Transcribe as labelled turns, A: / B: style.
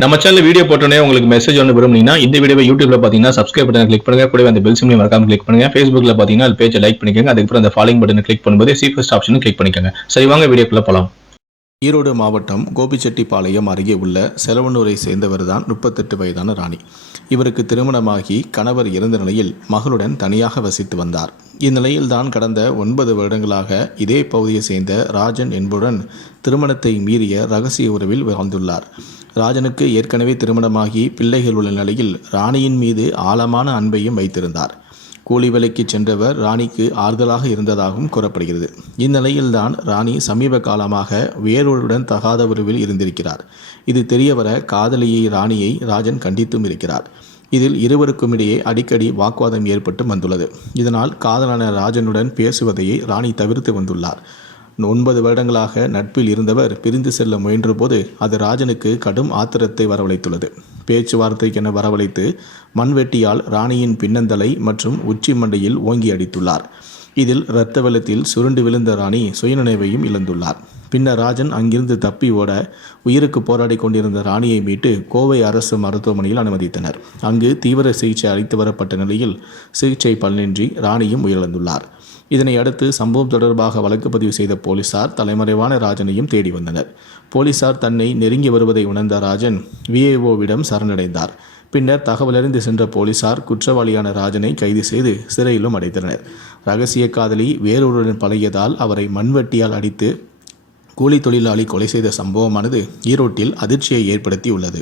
A: நம்ம channel video போட்டோன்னே உங்களுக்கு மெசேஜ் ஒன்று விரும்புனீங்கன்னா இந்த வீடியோ யூடியூப்ல பார்த்தீங்கன்னா சப்ஸ்கிரைப் பட்டனை கிளிக் பண்ணுங்க. கூட அந்த பெல் சிம்லையும் மறக்காம கிளிக் பண்ணுங்க. ஃபேஸ்புக்ல பார்த்தீங்கன்னா அது பேஜை லைக் பண்ணிக்கோங்க. அதுக்கப்புறம் அந்த ஃபாலோயிங் பட்டனை கிளிக் பண்ணும்போது சீஃபஸ்ட் ஆப்ஷனும் கிளிக் பண்ணிக்கோங்க. சரி வாங்க வீடியோக்குள்ள போலாம்.
B: ஈரோடு மாவட்டம் கோபிச்செட்டிப்பாளையம் அருகே உள்ள செலவனூரை சேர்ந்தவர் தான் முப்பத்தெட்டு வயதான ராணி. இவருக்கு திருமணமாகி கணவர் இறந்த நிலையில் மகளுடன் தனியாக வசித்து வந்தார். இந்நிலையில்தான் கடந்த ஒன்பது வருடங்களாக இதே பகுதியை சேர்ந்த ராஜன் என்புடன் திருமணத்தை மீறிய ரகசிய உறவில் வாழ்ந்துள்ளார். ராஜனுக்கு ஏற்கனவே திருமணமாகி பிள்ளைகள் உள்ள நிலையில் ராணியின் மீது ஆழமான அன்பையும் வைத்திருந்தார். கூலி வேலைக்கு சென்றவர் ராணிக்கு ஆறுதலாக இருந்ததாகவும் கூறப்படுகிறது. இந்நிலையில்தான் ராணி சமீப காலமாக வேறொருடன் தகாத உறவில் இருந்திருக்கிறார். இது தெரியவர காதலியை ராணியை ராஜன் கண்டித்தும் இருக்கிறார். இதில் இருவருக்கும் இடையே அடிக்கடி வாக்குவாதம் ஏற்பட்டு வந்துள்ளது. இதனால் காதலான ராஜனுடன் பேசுவதையே ராணி தவிர்த்து வந்துள்ளார். ஒன்பது வருடங்களாக நட்பில் இருந்தவர் பிரிந்து செல்ல முயன்றபோது அது ராஜனுக்கு கடும் ஆத்திரத்தை வரவழைத்துள்ளது. பேச்சுவார்த்தைக்கென வரவழைத்து மண்வெட்டியால் ராணியின் பின்னந்தலை மற்றும் உச்சி மண்டையில் ஓங்கி அடித்துள்ளார். இதில் இரத்த வெள்ளத்தில் சுருண்டு விழுந்த ராணி சுயநினைவையும் இழந்துள்ளார். பின்னர் ராஜன் அங்கிருந்து தப்பி ஓட உயிருக்கு போராடி கொண்டிருந்த ராணியை மீட்டு கோவை அரசு மருத்துவமனையில் அனுமதித்தனர். அங்கு தீவிர சிகிச்சை அளித்து வரப்பட்ட நிலையில் சிகிச்சை பலனின்றி ராணியும் உயிரிழந்துள்ளார். இதனை அடுத்து சம்பவம் தொடர்பாக வழக்கு பதிவு செய்த போலீசார் தலைமறைவான ராஜனையும் தேடி வந்தனர். போலீசார் தன்னை நெருங்கி வருவதை உணர்ந்த ராஜன் விஏஓவிடம் சரணடைந்தார். பின்னர் தகவலறிந்து சென்ற போலீசார் குற்றவாளியான ராஜனை கைது செய்து சிறையிலும் அடைத்தனர். ரகசிய காதலி வேறொருடன் பழகியதால் அவரை மண்வெட்டியால் அடித்து கூலி தொழிலாளி கொலை செய்த சம்பவமானது ஈரோட்டில் அதிர்ச்சியை ஏற்படுத்தியுள்ளது.